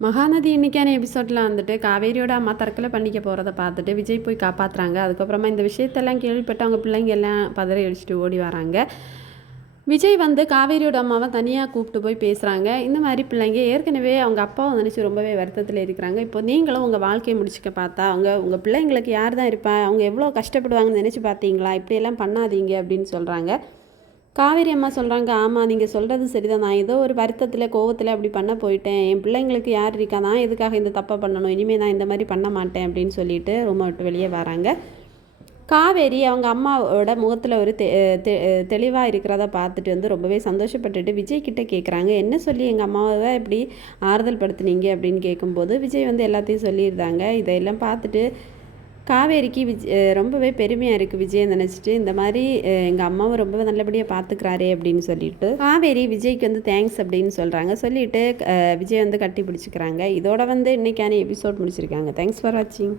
மகாநதி இன்னைக்கான எபிசோடில் வந்துட்டு காவேரியோட அம்மா தற்கொலை பண்ணிக்க போகிறத பார்த்துட்டு விஜய் போய் காப்பாற்றுறாங்க அதுக்கப்புறமா இந்த விஷயத்தெல்லாம் கேள்விப்பட்டு அவங்க பிள்ளைங்க எல்லாம் பதறி அடிச்சுட்டு ஓடி வராங்க. விஜய் வந்து காவேரியோட அம்மாவை தனியாக கூப்பிட்டு போய் பேசுகிறாங்க இந்த மாதிரி பிள்ளைங்க ஏற்கனவே அவங்க அப்பாவை நினச்சி ரொம்பவே வருத்தத்தில் இருக்கிறாங்க. இப்போ நீங்களும் உங்கள் வாழ்க்கையை முடிச்சுக்க பார்த்தா அவங்க உங்கள் பிள்ளைங்களுக்கு யார் தான் இருப்பா? அவங்க எவ்வளோ கஷ்டப்படுவாங்கன்னு நினச்சி பார்த்தீங்களா? இப்படியெல்லாம் பண்ணாதீங்க அப்படின்னு சொல்கிறாங்க காவேரி அம்மா சொல்கிறாங்க ஆமாம் நீங்கள் சொல்கிறது சரிதான். நான் ஏதோ ஒரு வருத்தத்தில் கோவத்தில் அப்படி பண்ண போயிட்டேன். என் பிள்ளைங்களுக்கு யார் இருக்கா? நான் எதுக்காக இந்த தப்பை பண்ணணும்? இனிமேல் நான் இந்த மாதிரி பண்ண மாட்டேன் அப்படின்னு சொல்லிட்டு ரூமை விட்டு வெளியே வராங்க. காவேரி அவங்க அம்மாவோட முகத்தில் ஒரு தெ தெளிவாக இருக்கிறத பார்த்துட்டு வந்து ரொம்பவே சந்தோஷப்பட்டுட்டு விஜய் கிட்டே கேட்குறாங்க என்ன சொல்லி எங்கள் அம்மாவை இப்படி ஆறுதல் படுத்துனீங்க? அப்படின்னு கேட்கும்போது விஜய் வந்து எல்லாத்தையும் சொல்லியிருந்தாங்க இதையெல்லாம் பார்த்துட்டு காவேரிக்கு விஜ் ரொம்பவே பெருமையாக இருக்குது விஜயை நினச்சிட்டு இந்த மாதிரி எங்கள் அம்மாவும் ரொம்ப நல்லபடியாக பார்த்துக்கிறாரே அப்படின்னு சொல்லிட்டு காவேரி விஜய்க்கு வந்து தேங்க்ஸ் அப்படின்னு சொல்கிறாங்க சொல்லிவிட்டு விஜய் வந்து கட்டி பிடிச்சிக்கிறாங்க. இதோட வந்து இன்றைக்கான எபிசோட் முடிச்சிருக்காங்க. தேங்க்ஸ் ஃபார் வாட்சிங்.